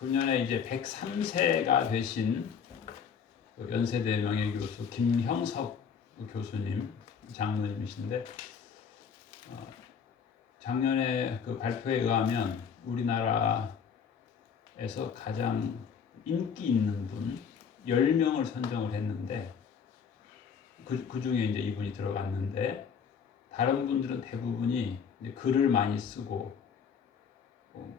금년에 이제 103세가 되신 연세대 명예교수 김형석 교수님, 장로님이신데, 작년에 그 발표에 의하면 우리나라에서 가장 인기 있는 분 10명을 선정을 했는데, 그 중에 이제 이분이 들어갔는데, 다른 분들은 대부분이 이제 글을 많이 쓰고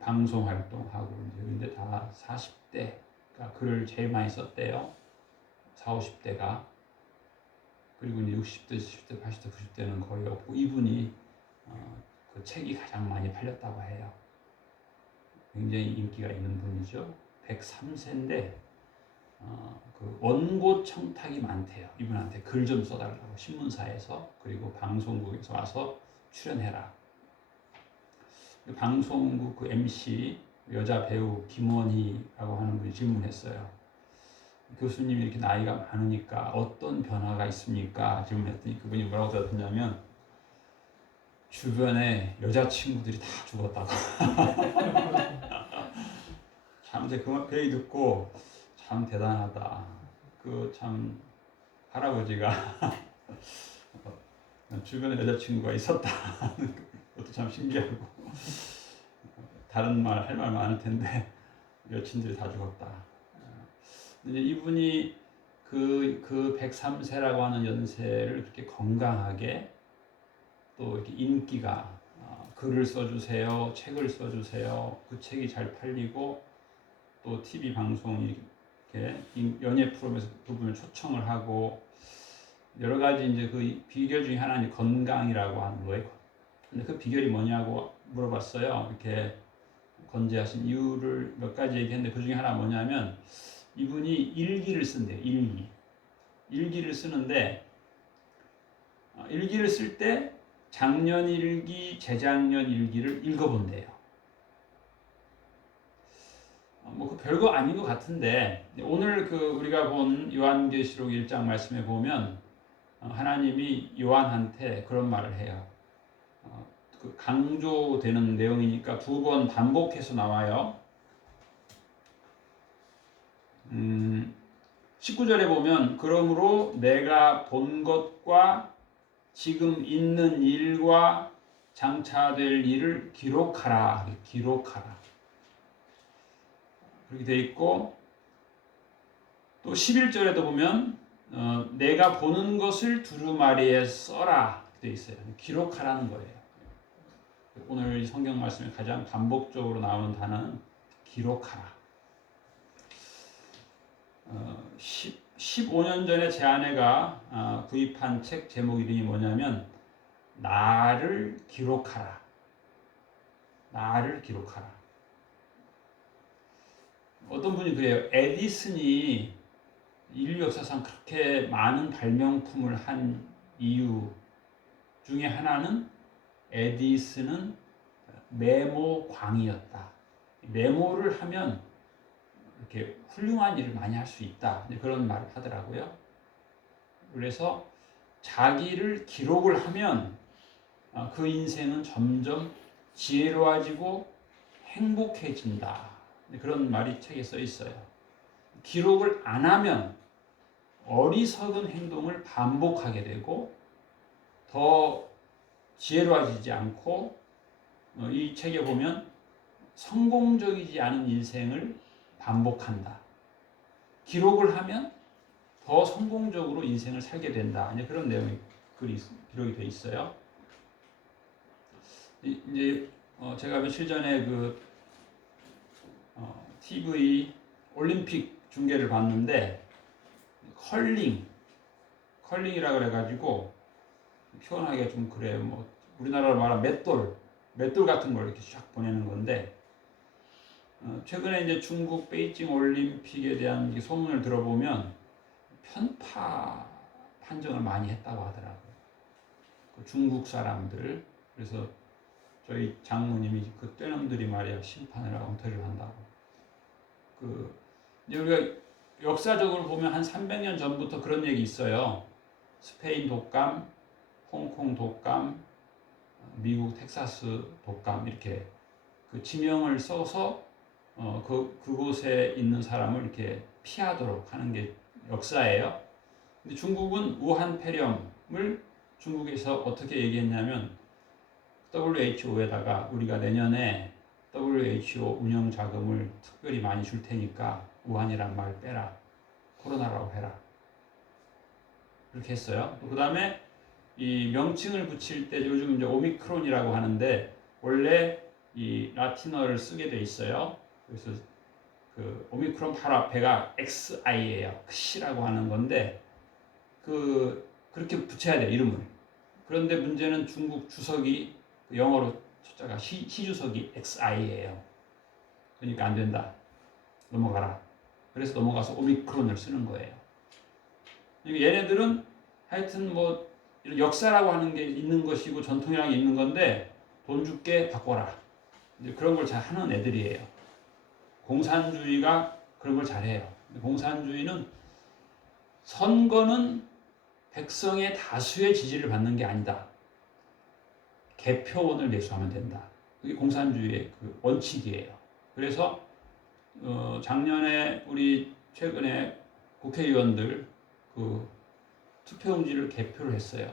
방송 활동하고 이제 근데 다 40대가 글을 제일 많이 썼대요. 40, 50대가. 그리고 이제 60대, 70대, 80대, 90대는 거의 없고, 이분이 그 책이 가장 많이 팔렸다고 해요. 굉장히 인기가 있는 분이죠. 103세인데 그 원고 청탁이 많대요. 이분한테 글 좀 써달라고 신문사에서, 그리고 방송국에서 와서 출연해라. 방송국 그 MC 여자 배우 김원희라고 하는 분이 질문했어요. 교수님이 이렇게 나이가 많으니까 어떤 변화가 있습니까? 질문했더니 그분이 뭐라고 대답했냐면, 주변에 여자친구들이 다 죽었다고. 참 이제 그 얘기 듣고 참 대단하다. 그 참 할아버지가 주변에 여자친구가 있었다. 그것도 참 신기하고, 다른 말 할 말 많을 텐데 여친들이 다 죽었다. 이제 이분이 그 103세라고 하는 연세를 그렇게 건강하게, 또 이렇게 인기가, 글을 써주세요, 책을 써주세요, 그 책이 잘 팔리고, 또 TV 방송 이렇게 연예 프로그램에서 그분을 초청을 하고, 여러 가지 이제 그 비결 중에 하나는 건강이라고 하는 거예요. 근데 그 비결이 뭐냐고 물어봤어요. 이렇게 건재하신 이유를 몇 가지 얘기했는데, 그 중에 하나 뭐냐면, 이분이 일기를 쓴대요. 일기를 쓰는데, 일기를 쓸 때 작년 일기, 재작년 일기를 읽어본대요. 뭐 그 별거 아닌 것 같은데, 오늘 그 우리가 본 요한계시록 1장 말씀에 보면 하나님이 요한한테 그런 말을 해요. 그 강조되는 내용이니까 2번 반복해서 나와요. 19절에 보면, 그러므로 내가 본 것과 지금 있는 일과 장차될 일을 기록하라. 그렇게 돼 있고, 또 11절에도 보면 내가 보는 것을 두루마리에 써라 돼 있어요. 기록하라는 거예요. 오늘 이 성경 말씀에 가장 반복적으로 나오는 단어는 기록하라. 15년 전에 제 아내가 구입한 책 제목 이름이 뭐냐면 나를 기록하라. 어떤 분이 그래요. 에디슨이 인류 역사상 그렇게 많은 발명품을 한 이유 중에 하나는, 에디슨은 메모광이었다. 메모를 하면 이렇게 훌륭한 일을 많이 할 수 있다. 그런 말을 하더라고요. 그래서 자기를 기록을 하면 그 인생은 점점 지혜로워지고 행복해진다. 그런 말이 책에 써 있어요. 기록을 안 하면 어리석은 행동을 반복하게 되고 더 지혜로워지지 않고, 이 책에 보면 성공적이지 않은 인생을 반복한다. 기록을 하면 더 성공적으로 인생을 살게 된다. 이제 그런 내용이 기록이 되어 있어요. 이제 제가 며칠 전에 그 TV 올림픽 중계를 봤는데, 컬링이라 그래가지고 표현하기가 좀 그래요. 뭐 우리나라로 말하면 맷돌 같은 걸 이렇게 쫙 보내는 건데, 최근에 이제 중국 베이징 올림픽에 대한 소문을 들어보면 편파 판정을 많이 했다고 하더라고요. 그 중국 사람들. 그래서 저희 장모님이 그 떼놈들이 말이야 심판을 하고 엉터리를 한다고. 이제 우리가 역사적으로 보면 한 300년 전부터 그런 얘기 있어요. 스페인 독감, 홍콩 독감, 미국 텍사스 독감, 이렇게 그 지명을 써서 그곳에 있는 사람을 이렇게 피하도록 하는 게 역사예요. 근데 중국은 우한 폐렴을 중국에서 어떻게 얘기했냐면 WHO에다가 우리가 내년에 WHO 운영 자금을 특별히 많이 줄 테니까 우한이란 말 빼라. 코로나라고 해라. 그렇게 했어요. 그 다음에 이 명칭을 붙일 때 요즘 이제 오미크론이라고 하는데 원래 이 라틴어를 쓰게 돼 있어요. 그래서 그 오미크론 바로 앞에가 XI예요. XI라고 하는 건데 그렇게 붙여야 돼 이름을. 그런데 문제는 중국 주석이 영어로 숫자가 시 주석이 XI예요. 그러니까 안 된다. 넘어가라. 그래서 넘어가서 오미크론을 쓰는 거예요. 얘네들은 하여튼 뭐 이런 역사라고 하는 게 있는 것이고 전통이라는 게 있는 건데 돈 줄게 바꿔라. 이제 그런 걸 잘 하는 애들이에요. 공산주의가 그런 걸 잘해요. 공산주의는 선거는 백성의 다수의 지지를 받는 게 아니다. 개표원을 매수하면 된다. 그게 공산주의의 그 원칙이에요. 그래서 작년에 우리 최근에 국회의원들 그 투표용지를 개표를 했어요.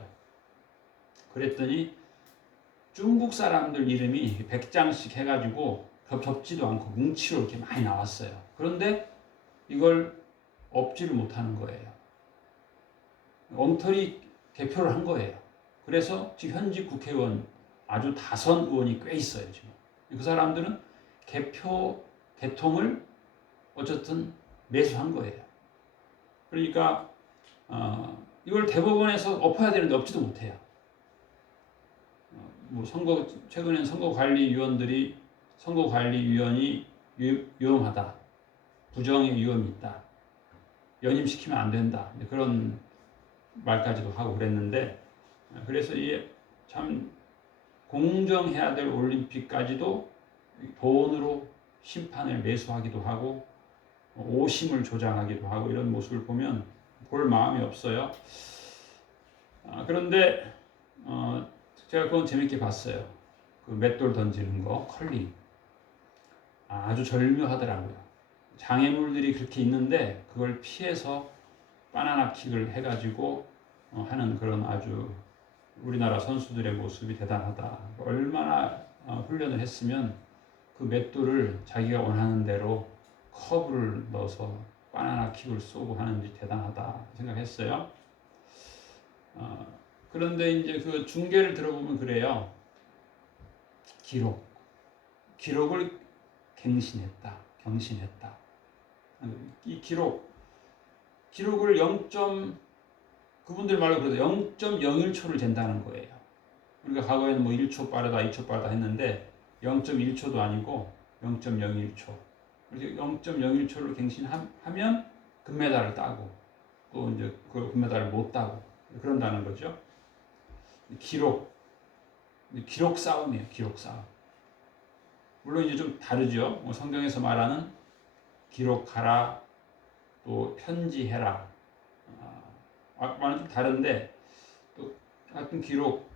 그랬더니 중국 사람들 이름이 100장씩 해가지고 접지도 않고 뭉치로 이렇게 많이 나왔어요. 그런데 이걸 없지를 못하는 거예요. 엉터리 개표를 한 거예요. 그래서 지금 현직 국회의원 아주 다선 의원이 꽤 있어요. 지금 그 사람들은 개통을 어쨌든 매수한 거예요. 그러니까 이걸 대법원에서 엎어야 되는데 엎지도 못해요. 뭐 최근엔 선거관리위원이 위험하다, 부정의 위험이 있다, 연임시키면 안 된다 그런 말까지도 하고 그랬는데 그래서 이게 참 공정해야 될 올림픽까지도 돈으로 심판을 매수하기도 하고 오심을 조장하기도 하고 이런 모습을 보면 볼 마음이 없어요. 그런데 제가 그건 재밌게 봤어요. 그 맷돌 던지는 거, 컬링. 아주 절묘하더라고요. 장애물들이 그렇게 있는데 그걸 피해서 바나나 킥을 해가지고 하는 그런 아주 우리나라 선수들의 모습이 대단하다. 얼마나 훈련을 했으면 그 맷돌을 자기가 원하는 대로 커브를 넣어서 바나나 킥을 쏘고 하는지 대단하다 생각했어요. 그런데 이제 그 중계를 들어보면 그래요. 기록을 경신했다. 이 기록을 그분들 말로 그래도 0.01초를 잰다는 거예요. 우리가 과거에는 뭐 1초 빠르다, 2초 빠르다 했는데 0.1초도 아니고 0.01초. 이렇게 0.01초를 갱신하면 금메달을 따고 또 이제 그 금메달을 못 따고 그런다는 거죠. 기록 싸움이에요. 기록 싸움. 물론 이제 좀 다르죠. 뭐 성경에서 말하는 기록하라, 또 편지해라. 말은 좀 다른데 또 같은 기록,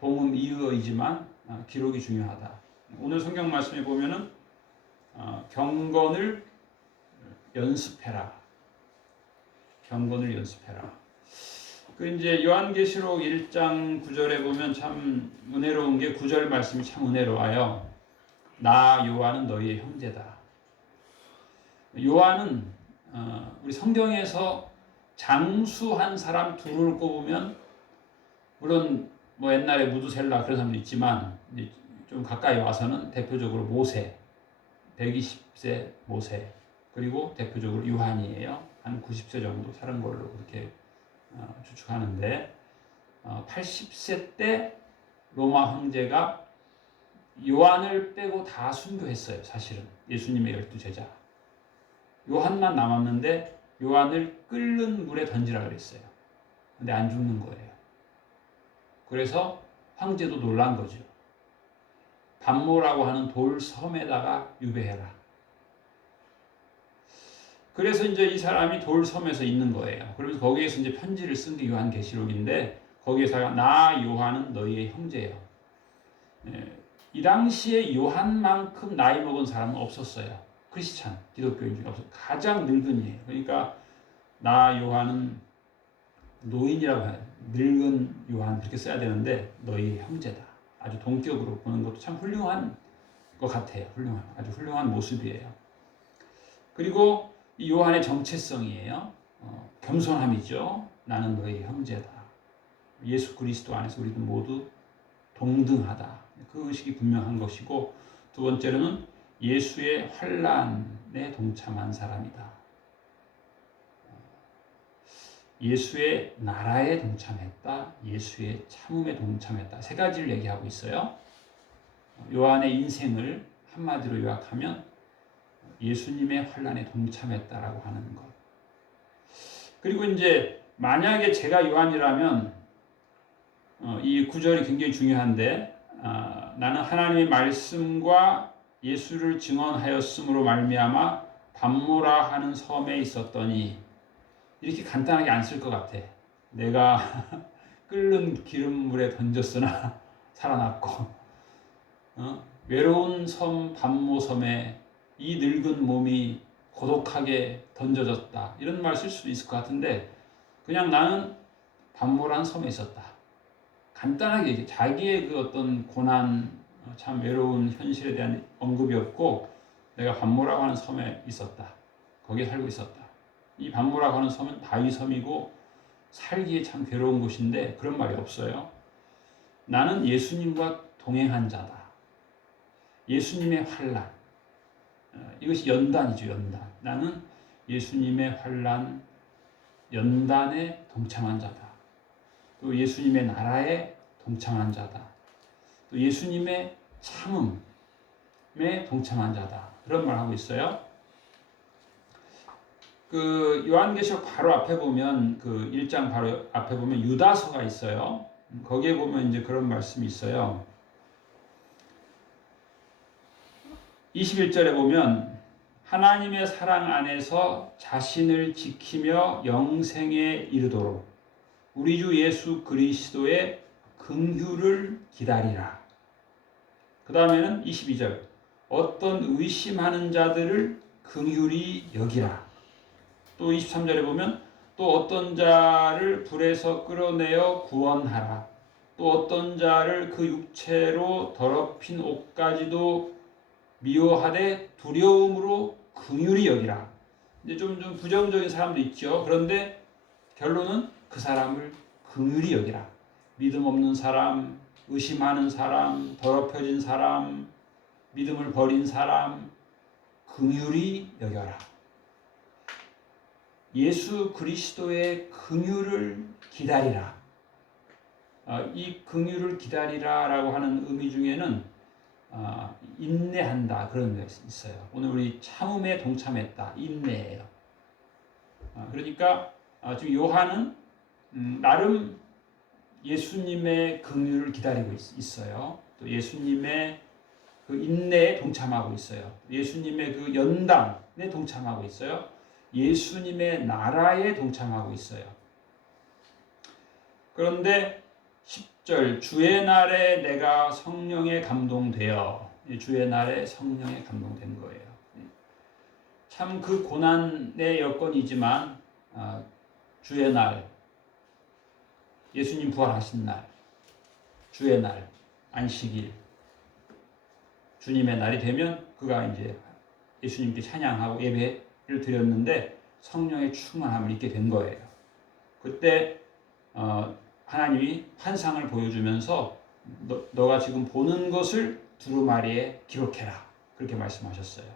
동음 이의이지만 기록이 중요하다. 오늘 성경 말씀에 보면은 경건을 연습해라. 그 이제 요한계시록 1장 9절에 보면 참 은혜로운 게 9절 말씀이 참 은혜로워요. 나 요한은 너희의 형제다. 요한은 우리 성경에서 장수한 사람 둘을 꼽으면 물론 뭐 옛날에 무두셀라 그런 사람도 있지만 이제 좀 가까이 와서는 대표적으로 모세 120세 모세 그리고 대표적으로 요한이에요. 한 90세 정도 살은 걸로 그렇게 추측하는데 80세 때 로마 황제가 요한을 빼고 다 순교했어요. 사실은 예수님의 12제자 요한만 남았는데 요한을 끓는 물에 던지라 그랬어요. 근데 안 죽는 거예요. 그래서 황제도 놀란 거죠. 반모라고 하는 돌 섬에다가 유배해라. 그래서 이제 이 사람이 돌 섬에서 있는 거예요. 그러면서 거기에서 이제 편지를 쓴 게 요한계시록인데 거기에서 나 요한은 너희의 형제예요. 이 당시에 요한만큼 나이 먹은 사람은 없었어요. 크리스찬 기독교인 중에 없었어요. 가장 늙은이에요. 그러니까 나 요한은 노인이라고 해요. 늙은 요한 그렇게 써야 되는데 너희 형제다. 아주 동격으로 보는 것도 참 훌륭한 것 같아요. 아주 훌륭한 모습이에요. 그리고 이 요한의 정체성이에요. 겸손함이죠. 나는 너희 형제다. 예수 그리스도 안에서 우리도 모두 동등하다. 그 의식이 분명한 것이고, 두 번째로는 예수의 환난에 동참한 사람이다. 예수의 나라에 동참했다. 예수의 참음에 동참했다. 세 가지를 얘기하고 있어요. 요한의 인생을 한마디로 요약하면 예수님의 환난에 동참했다라고 하는 것. 그리고 이제 만약에 제가 요한이라면 이 구절이 굉장히 중요한데, 나는 하나님의 말씀과 예수를 증언하였으므로 말미암아 밤모라 하는 섬에 있었더니, 이렇게 간단하게 안 쓸 것 같아. 내가 끓는 기름물에 던졌으나 살아났고, 외로운 섬 밤모섬에 이 늙은 몸이 고독하게 던져졌다. 이런 말 쓸 수도 있을 것 같은데, 그냥 나는 밤모라는 섬에 있었다. 간단하게 자기의 그 어떤 고난, 참 외로운 현실에 대한 언급이 없고, 내가 밤모라고 하는 섬에 있었다. 거기에 살고 있었다. 이 밤모라고 하는 섬은 다윗 섬이고 살기에 참 괴로운 곳인데 그런 말이 없어요. 나는 예수님과 동행한 자다. 예수님의 환난. 이것이 연단이죠, 연단. 나는 예수님의 환난, 연단에 동참한 자다. 또 예수님의 나라에 동참한 자다. 또 예수님의 참음에 동참한 자다. 그런 말 하고 있어요. 그 요한계시록 바로 앞에 보면, 그 1장 바로 앞에 보면 유다서가 있어요. 거기에 보면 이제 그런 말씀이 있어요. 21절에 보면 하나님의 사랑 안에서 자신을 지키며 영생에 이르도록 우리 주 예수 그리스도의 긍휼을 기다리라. 그 다음에는 22절 어떤 의심하는 자들을 긍휼히 여기라. 또 23절에 보면 또 어떤 자를 불에서 끌어내어 구원하라. 또 어떤 자를 그 육체로 더럽힌 옷까지도 미워하되 두려움으로 긍휼히 여기라. 이제 좀 부정적인 사람도 있죠. 그런데 결론은 그 사람을 긍휼히 여기라. 믿음 없는 사람, 의심하는 사람, 더럽혀진 사람, 믿음을 버린 사람, 긍휼히 여겨라. 예수 그리스도의 긍휼을 기다리라. 이 긍휼을 기다리라라고 하는 의미 중에는 인내한다 그런 게 있어요. 오늘 우리 참음에 동참했다. 인내예요. 그러니까 지금 요한은 나름 예수님의 긍휼을 기다리고 있어요. 또 예수님의 그 인내에 동참하고 있어요. 예수님의 그 연단에 동참하고 있어요. 예수님의 나라에 동참하고 있어요. 그런데 10절 주의 날에 내가 성령에 감동되어, 주의 날에 성령에 감동된 거예요. 참 그 고난의 여건이지만 주의 날, 예수님 부활하신 날, 주의 날, 안식일, 주님의 날이 되면 그가 이제 예수님께 찬양하고 예배를 드렸는데 성령의 충만함을 입게 된 거예요. 그때 하나님이 환상을 보여주면서 너가 지금 보는 것을 두루마리에 기록해라. 그렇게 말씀하셨어요.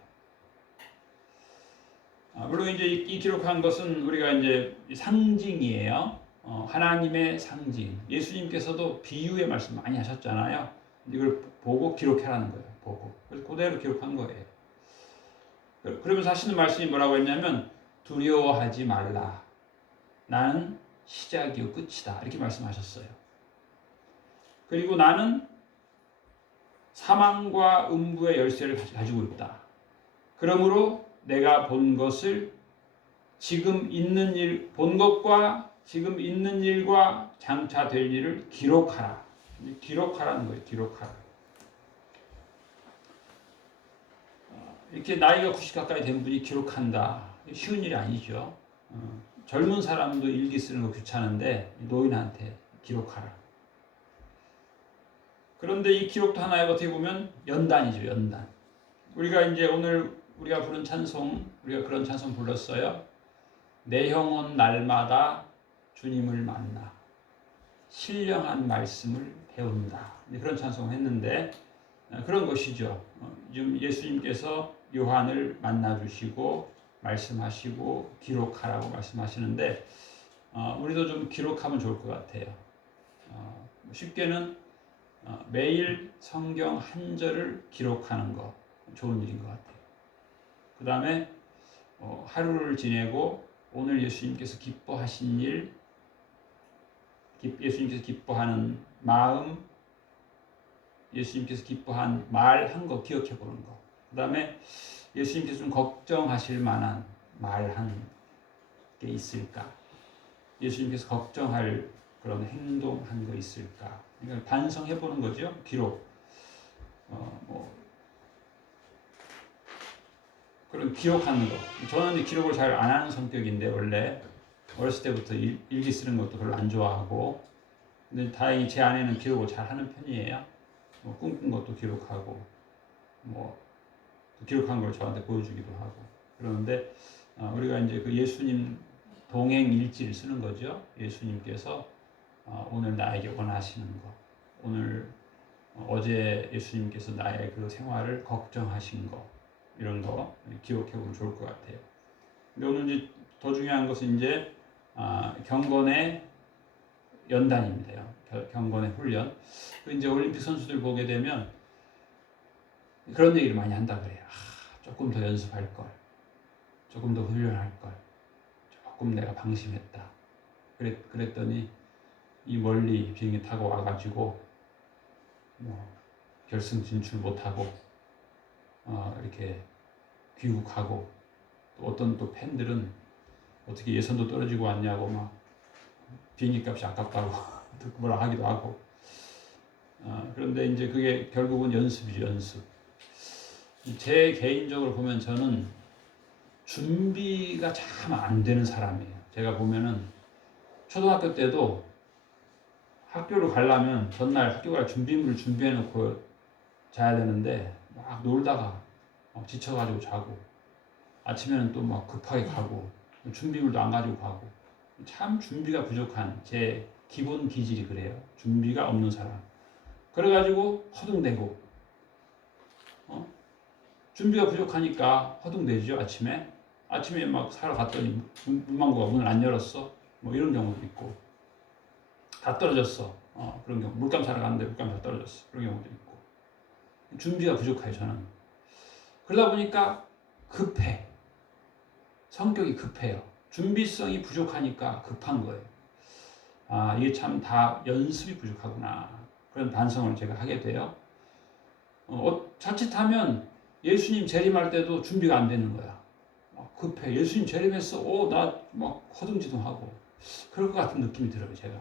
물론 이제 이 기록한 것은 우리가 이제 상징이에요. 하나님의 상징. 예수님께서도 비유의 말씀 많이 하셨잖아요. 이걸 보고 기록해라는 거예요. 보고. 그래서 그대로 기록한 거예요. 그러면서 하시는 말씀이 뭐라고 했냐면 두려워하지 말라. 나는 시작이요 끝이다. 이렇게 말씀하셨어요. 그리고 나는 사망과 음부의 열쇠를 가지고 있다. 그러므로 내가 본 것을 지금 있는 일, 본 것과 지금 있는 일과 장차 될 일을 기록하라. 기록하라는 거예요. 기록하라. 이렇게 나이가 90 가까이 된 분이 기록한다. 쉬운 일이 아니죠. 젊은 사람도 일기 쓰는 거 귀찮은데 노인한테 기록하라. 그런데 이 기록도 하나의 어떻게 보면 연단이죠, 연단. 우리가 이제 오늘 우리가 부른 찬송, 우리가 그런 찬송 불렀어요. 내 영혼 날마다 주님을 만나 신령한 말씀을 배운다. 그런 찬송을 했는데 그런 것이죠. 지금 예수님께서 요한을 만나주시고 말씀하시고 기록하라고 말씀하시는데 우리도 좀 기록하면 좋을 것 같아요. 쉽게는 매일 성경 한 절을 기록하는 거 좋은 일인 것 같아요. 그 다음에 하루를 지내고 오늘 예수님께서 기뻐하신 일, 예수님께서 기뻐하는 마음, 예수님께서 기뻐한 말 한 거 기억해 보는 거. 그 다음에 예수님께서 좀 걱정하실 만한 말 한 게 있을까? 예수님께서 걱정할 그런 행동 한 거 있을까? 그러니까 반성해 보는 거죠. 기록. 그런 기록하는 거. 저는 기록을 잘 안 하는 성격인데 원래 어렸을 때부터 일기 쓰는 것도 별로 안 좋아하고, 근데 다행히 제 아내는 기록을 잘 하는 편이에요. 꿈꾼 것도 기록하고, 기록한 걸 저한테 보여주기도 하고. 그러는데 우리가 이제 그 예수님 동행 일지를 쓰는 거죠. 예수님께서 오늘 나에게 원하시는 거, 오늘 어제 예수님께서 나의 그 생활을 걱정하신 거, 이런 거 기록해 보면 좋을 것 같아요. 근데 오늘 이제 더 중요한 것은 이제 경건의 연단입니다. 경건의 훈련. 이제 올림픽 선수들 보게 되면 그런 얘기를 많이 한다 그래요. 조금 더 연습할 걸, 조금 더 훈련할 걸, 조금 내가 방심했다. 그랬더니 이 멀리 비행기 타고 와가지고 결승 진출 못하고 이렇게 귀국하고, 또 어떤 또 팬들은 어떻게 예선도 떨어지고 왔냐고 막 비행기 값이 아깝다고 뭐라 하기도 하고. 그런데 이제 그게 결국은 연습이죠, 연습. 제 개인적으로 보면 저는 준비가 참 안 되는 사람이에요. 제가 보면은 초등학교 때도 학교를 가려면 전날 학교 갈 준비물을 준비해 놓고 자야 되는데 막 놀다가 지쳐가지고 자고, 아침에는 또 막 급하게 가고 준비물도 안 가지고 가고, 참 준비가 부족한 제 기본 기질이 그래요. 준비가 없는 사람. 그래가지고 허둥대고, 준비가 부족하니까 허둥대죠. 아침에 막 사러 갔더니 문망구가 문을 안 열었어. 이런 경우도 있고, 다 떨어졌어. 그런 경우. 물감 사러 갔는데 물감 다 떨어졌어. 그런 경우도 있고. 준비가 부족해요, 저는. 그러다 보니까 급해. 성격이 급해요. 준비성이 부족하니까 급한 거예요. 이게 참 다 연습이 부족하구나. 그런 반성을 제가 하게 돼요. 자칫하면 예수님 재림할 때도 준비가 안 되는 거야. 급해. 예수님 재림했어. 나 막 허둥지둥하고. 그럴 것 같은 느낌이 들어요, 제가.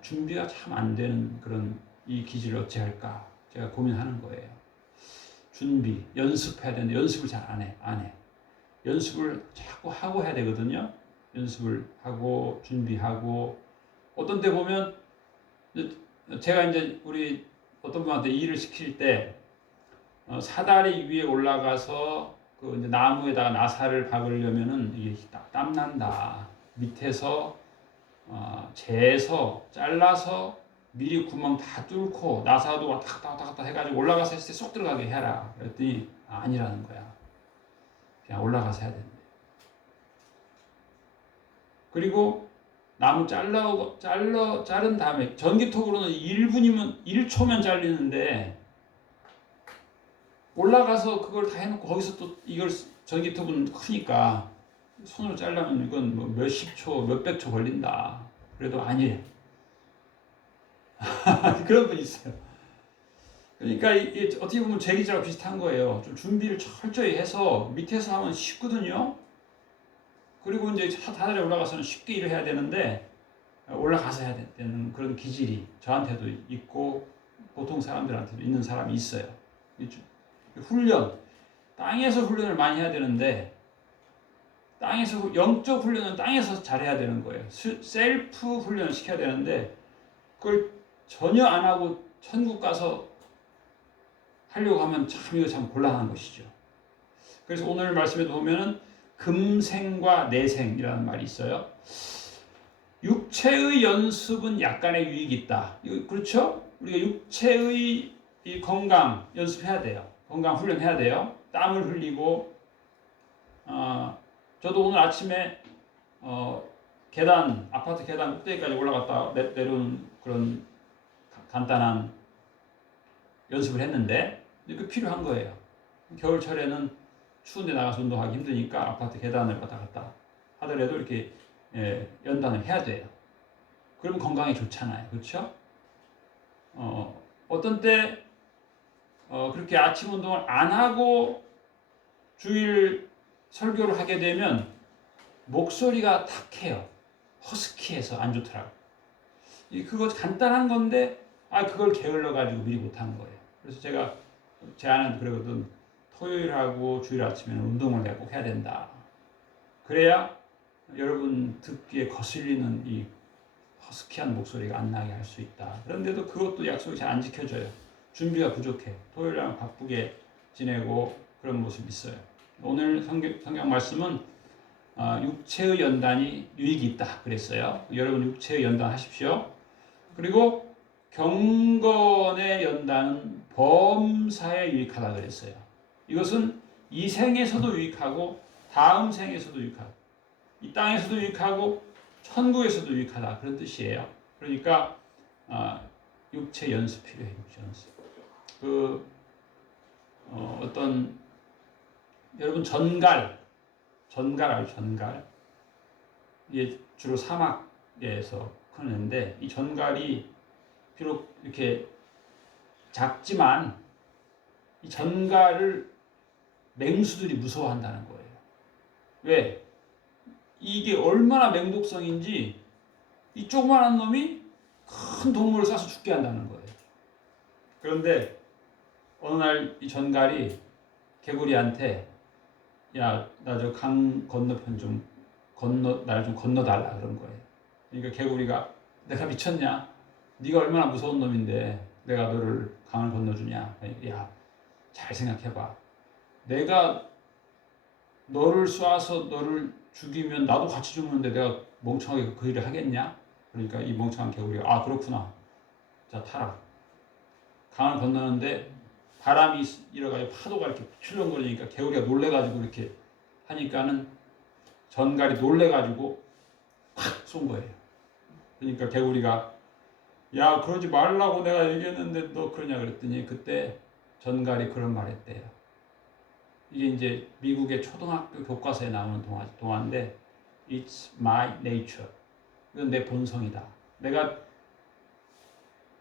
준비가 참 안 되는 그런 이 기질을 어찌할까 제가 고민하는 거예요. 준비, 연습해야 되는데 연습을 잘 안 해. 연습을 자꾸 하고 해야 되거든요. 연습을 하고 준비하고, 어떤 때 보면 제가 이제 우리 어떤 분한테 일을 시킬 때 사다리 위에 올라가서 그 이제 나무에다가 나사를 박으려면은 이게 땀 난다. 밑에서 재서 잘라서 미리 구멍 다 뚫고 나사도 왔다 갔다 해가지고 올라가서 했을 때 쏙 들어가게 해라. 그랬더니 아니라는 거야. 그냥 올라가서 해야 된대. 그리고 나무 자른 다음에 전기톱으로는 1분이면 1초면 잘리는데, 올라가서 그걸 다 해놓고 거기서 또 이걸 전기톱은 크니까 손으로 자르면 이건 뭐 몇십 초, 몇백 초 걸린다. 그래도 아니래. 그런 분 있어요. 그러니까 이게 어떻게 보면 제 기질하고 비슷한 거예요. 좀 준비를 철저히 해서 밑에서 하면 쉽거든요. 그리고 이제 사다리에 올라가서는 쉽게 일을 해야 되는데 올라가서 해야 되는 그런 기질이 저한테도 있고 보통 사람들한테도 있는 사람이 있어요. 훈련, 땅에서 훈련을 많이 해야 되는데 땅에서 영적 훈련은 땅에서 잘해야 되는 거예요. 셀프 훈련을 시켜야 되는데 그걸 전혀 안 하고 천국 가서 하려고 하면 참 이거 참 곤란한 것이죠. 그래서 오늘 말씀에도 보면은 금생과 내생이라는 말이 있어요. 육체의 연습은 약간의 유익이 있다. 이거 그렇죠? 우리가 육체의 이 건강 연습해야 돼요. 건강 훈련해야 돼요. 땀을 흘리고 저도 오늘 아침에 아파트 계단 꼭대기까지 올라갔다 내려오는 그런 간단한 연습을 했는데 이거 필요한 거예요. 겨울철에는 추운데 나가서 운동하기 힘드니까 아파트 계단을 왔다 갔다 하더라도 이렇게 연단을 해야 돼요. 그러면 건강에 좋잖아요. 그렇죠? 어떤 때 그렇게 아침 운동을 안 하고 주일 설교를 하게 되면 목소리가 탁해요. 허스키해서 안 좋더라고. 그거 간단한 건데 그걸 게을러 가지고 미리 못한 거예요. 그래서 제 아내는 그러거든. 토요일하고 주일 아침에는 운동을 내가 꼭 해야 된다. 그래야 여러분 듣기에 거슬리는 이 허스키한 목소리가 안 나게 할 수 있다. 그런데도 그것도 약속이 잘 안 지켜져요. 준비가 부족해. 토요일날 바쁘게 지내고 그런 모습이 있어요. 오늘 성경 말씀은 육체의 연단이 유익이 있다 그랬어요. 여러분 육체의 연단 하십시오. 그리고 경건의 연단은 범사에 유익하다 그랬어요. 이것은 이 생에서도 유익하고 다음 생에서도 유익하고 이 땅에서도 유익하고 천국에서도 유익하다 그런 뜻이에요. 그러니까 육체 연습 필요해요. 육체 연습. 어떤 여러분 전갈 알죠? 전갈. 이게 주로 사막에서 크는데 이 전갈이 비록 이렇게 작지만 이 전갈을 맹수들이 무서워한다는 거예요. 왜? 이게 얼마나 맹독성인지 이 조그만한 놈이 큰 동물을 쏴서 죽게 한다는 거예요. 그런데 어느 날 이 전갈이 개구리한테 야, 나 저 강 건너편 날 좀 건너달라 그런 거예요. 그러니까 개구리가 내가 미쳤냐? 네가 얼마나 무서운 놈인데 내가 너를 강을 건너주냐? 야, 잘 생각해봐. 내가 너를 쏴서 너를 죽이면 나도 같이 죽는데 내가 멍청하게 그 일을 하겠냐? 그러니까 이 멍청한 개구리가 그렇구나. 자, 타라. 강을 건너는데 바람이 일어가지고 파도가 이렇게 출렁거리니까 개구리가 놀래가지고 이렇게 하니까는 전갈이 놀래가지고 확 쏜 거예요. 그러니까 개구리가 야, 그러지 말라고 내가 얘기했는데 너 그러냐 그랬더니 그때 전갈이 그런 말 했대요. 이게 이제 미국의 초등학교 교과서에 나오는 동화인데 It's my nature. 이건 내 본성이다. 내가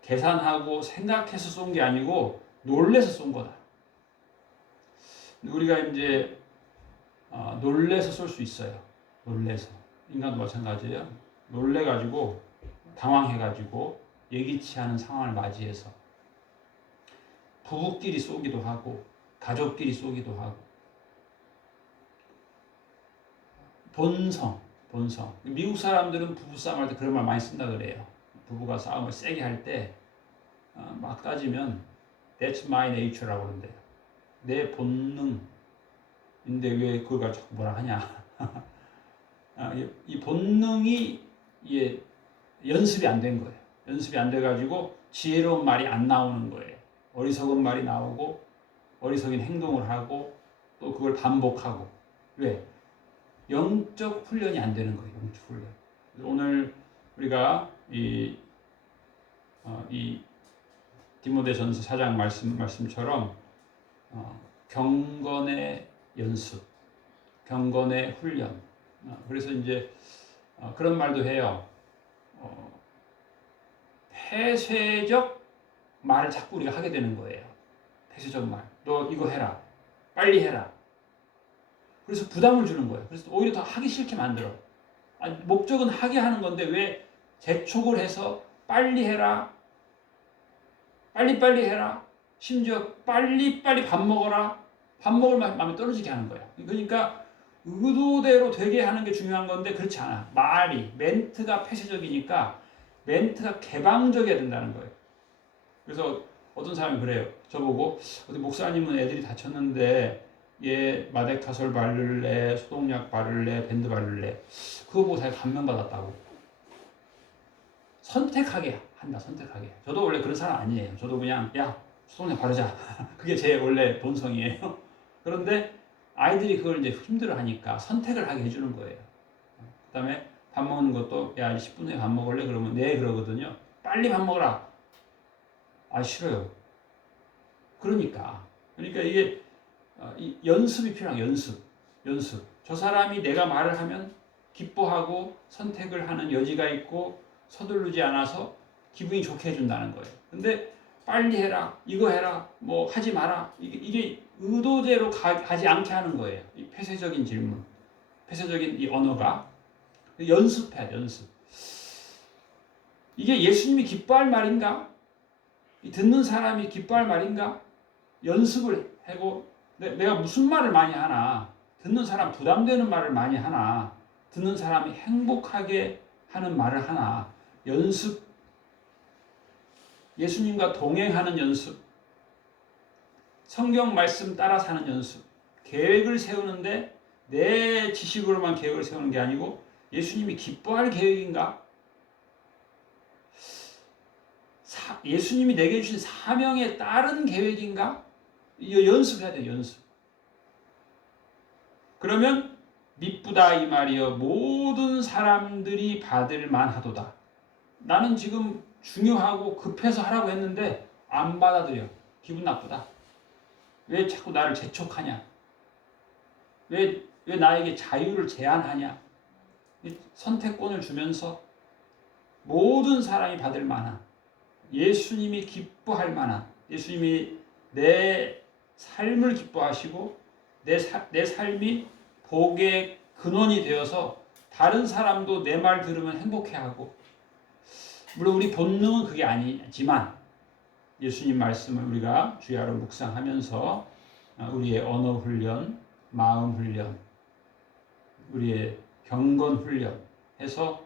계산하고 생각해서 쏜 게 아니고 놀래서 쏜 거다. 우리가 이제 놀래서 쏠 수 있어요. 놀래서. 인간도 마찬가지예요. 놀래가지고 당황해가지고 예기치 않은 상황을 맞이해서 부부끼리 쏘기도 하고 가족끼리 쏘기도 하고 본성. 미국 사람들은 부부싸움 할 때 그런 말 많이 쓴다 그래요. 부부가 싸움을 세게 할 때 막 따지면 That's my nature라고 그런대요. 내 본능인데 왜 그걸 가지고 뭐라 하냐. 이 본능이 연습이 안 된 거예요. 연습이 안 돼가지고 지혜로운 말이 안 나오는 거예요. 어리석은 말이 나오고 어리석은 행동을 하고 또 그걸 반복하고. 왜? 영적 훈련이 안 되는 거예요. 영적 훈련. 오늘 우리가 이 디모데전서 4장 말씀처럼 경건의 연습, 경건의 훈련. 그래서 이제 그런 말도 해요. 폐쇄적 말을 자꾸 우리가 하게 되는 거예요. 폐쇄적 말. 너 이거 해라. 빨리 해라. 그래서 부담을 주는 거예요. 그래서 오히려 더 하기 싫게 만들어. 목적은 하게 하는 건데 왜 재촉을 해서 빨리 해라. 빨리빨리 해라. 심지어 빨리빨리 밥 먹어라. 밥 먹을 마음이 떨어지게 하는 거야. 그러니까 의도대로 되게 하는 게 중요한 건데 그렇지 않아. 멘트가 폐쇄적이니까 멘트가 개방적이어야 된다는 거예요. 그래서 어떤 사람이 그래요. 저보고 어디 목사님은 애들이 다쳤는데 얘 마데카솔 바를래, 소독약 바를래, 밴드 바를래. 그거 보고 자기가 감명받았다고. 선택하게 한다. 선택하게. 저도 원래 그런 사람 아니에요. 저도 그냥 야 소독약 바르자. 그게 제 원래 본성이에요. 그런데 아이들이 그걸 이제 힘들어하니까 선택을 하게 해주는 거예요. 그 다음에 밥 먹는 것도 야 10분 후에 밥 먹을래? 그러면 네 그러거든요. 빨리 밥 먹어라. 아 싫어요. 그러니까 이게 연습이 필요한 연습. 저 사람이 내가 말을 하면 기뻐하고 선택을 하는 여지가 있고 서두르지 않아서 기분이 좋게 해준다는 거예요. 근데 빨리 해라, 이거 해라, 뭐 하지 마라. 이게 의도대로 가지 않게 하는 거예요. 이 폐쇄적인 질문, 폐쇄적인 이 언어가 연습해야 돼, 연습. 이게 예수님이 기뻐할 말인가? 듣는 사람이 기뻐할 말인가? 연습을 하고 내가 무슨 말을 많이 하나? 듣는 사람 부담되는 말을 많이 하나? 듣는 사람이 행복하게 하는 말을 하나? 연습. 예수님과 동행하는 연습. 성경 말씀 따라 사는 연습. 계획을 세우는데 내 지식으로만 계획을 세우는 게 아니고 예수님이 기뻐할 계획인가? 예수님이 내게 주신 사명에 따른 계획인가? 이거 연습해야 돼, 연습. 그러면 미쁘다 이 말이여 모든 사람들이 받을 만하도다. 나는 지금 중요하고 급해서 하라고 했는데 안 받아들여. 기분 나쁘다. 왜 자꾸 나를 재촉하냐? 왜 나에게 자유를 제한하냐? 선택권을 주면서 모든 사람이 받을 만한 예수님이 기뻐할 만한 예수님이 내 삶을 기뻐하시고 내 삶이 복의 근원이 되어서 다른 사람도 내 말 들으면 행복해하고 물론 우리 본능은 그게 아니지만 예수님 말씀을 우리가 주야로 묵상하면서 우리의 언어 훈련, 마음 훈련, 우리의 경건 훈련 해서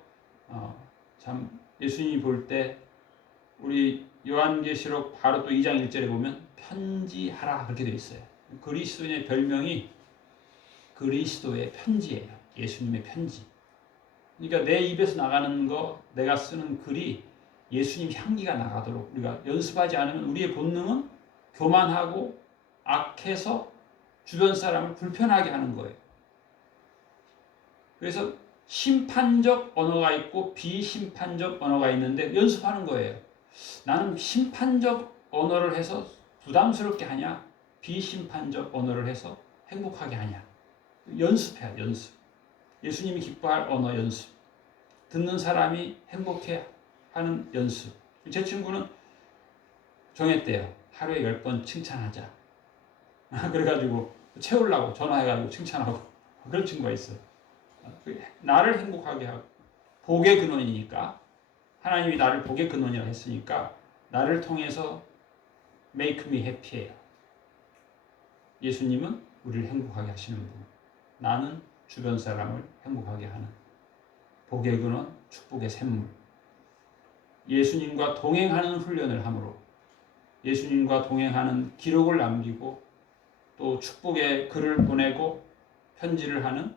참 예수님이 볼 때 우리 요한계시록 바로 또 2장 1절에 보면 편지하라 그렇게 되어 있어요. 그리스도인의 별명이 그리스도의 편지예요. 예수님의 편지. 그러니까 내 입에서 나가는 거, 내가 쓰는 글이 예수님 향기가 나가도록 우리가 연습하지 않으면 우리의 본능은 교만하고 악해서 주변 사람을 불편하게 하는 거예요. 그래서 심판적 언어가 있고 비심판적 언어가 있는데 연습하는 거예요. 나는 심판적 언어를 해서 부담스럽게 하냐? 비심판적 언어를 해서 행복하게 하냐? 연습해야 연습. 예수님이 기뻐할 언어 연습. 듣는 사람이 행복해 하는 연습. 제 친구는 정했대요. 하루에 10번 칭찬하자. 그래가지고 채우려고 전화해가지고 칭찬하고 그런 친구가 있어요. 나를 행복하게 하고 복의 근원이니까 하나님이 나를 복의 근원이라 했으니까 나를 통해서 make me happy예요. 예수님은 우리를 행복하게 하시는 분. 나는 주변 사람을 행복하게 하는 복의 근원, 축복의 샘물. 예수님과 동행하는 훈련을 함으로 예수님과 동행하는 기록을 남기고 또 축복의 글을 보내고 편지를 하는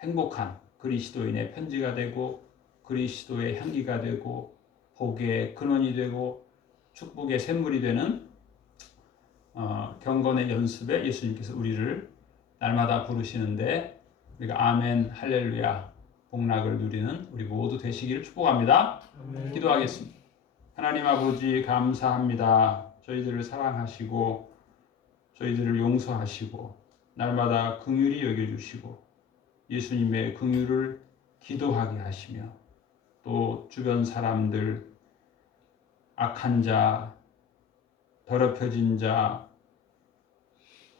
행복한 그리스도인의 편지가 되고 그리스도의 향기가 되고 복의 근원이 되고 축복의 샘물이 되는 경건의 연습에 예수님께서 우리를 날마다 부르시는데 우리가 아멘 할렐루야 복락을 누리는 우리 모두 되시기를 축복합니다. 아멘. 기도하겠습니다. 하나님 아버지 감사합니다. 저희들을 사랑하시고 저희들을 용서하시고 날마다 긍휼히 여겨주시고 예수님의 긍휼을 기도하게 하시며 또 주변 사람들 악한 자, 더럽혀진 자,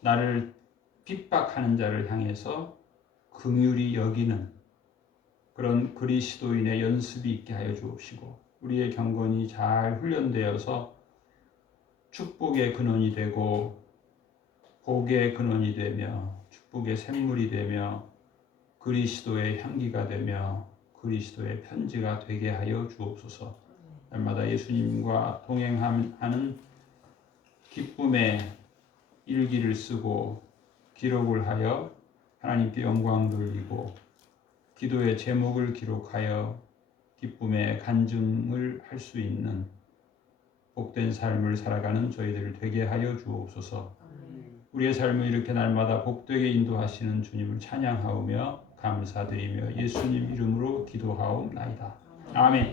나를 핍박하는 자를 향해서 긍휼히 여기는 그런 그리스도인의 연습이 있게 하여 주옵시고 우리의 경건이 잘 훈련되어서 축복의 근원이 되고 복의 근원이 되며 축복의 샘물이 되며 그리스도의 향기가 되며 그리스도의 편지가 되게 하여 주옵소서. 날마다 예수님과 동행하는 기쁨의 일기를 쓰고 기록을 하여 하나님께 영광 돌리고 기도의 제목을 기록하여 기쁨의 간증을 할 수 있는 복된 삶을 살아가는 저희들 되게 하여 주옵소서. 우리의 삶을 이렇게 날마다 복되게 인도하시는 주님을 찬양하오며 감사드리며 예수님 이름으로 기도하옵나이다. 아멘.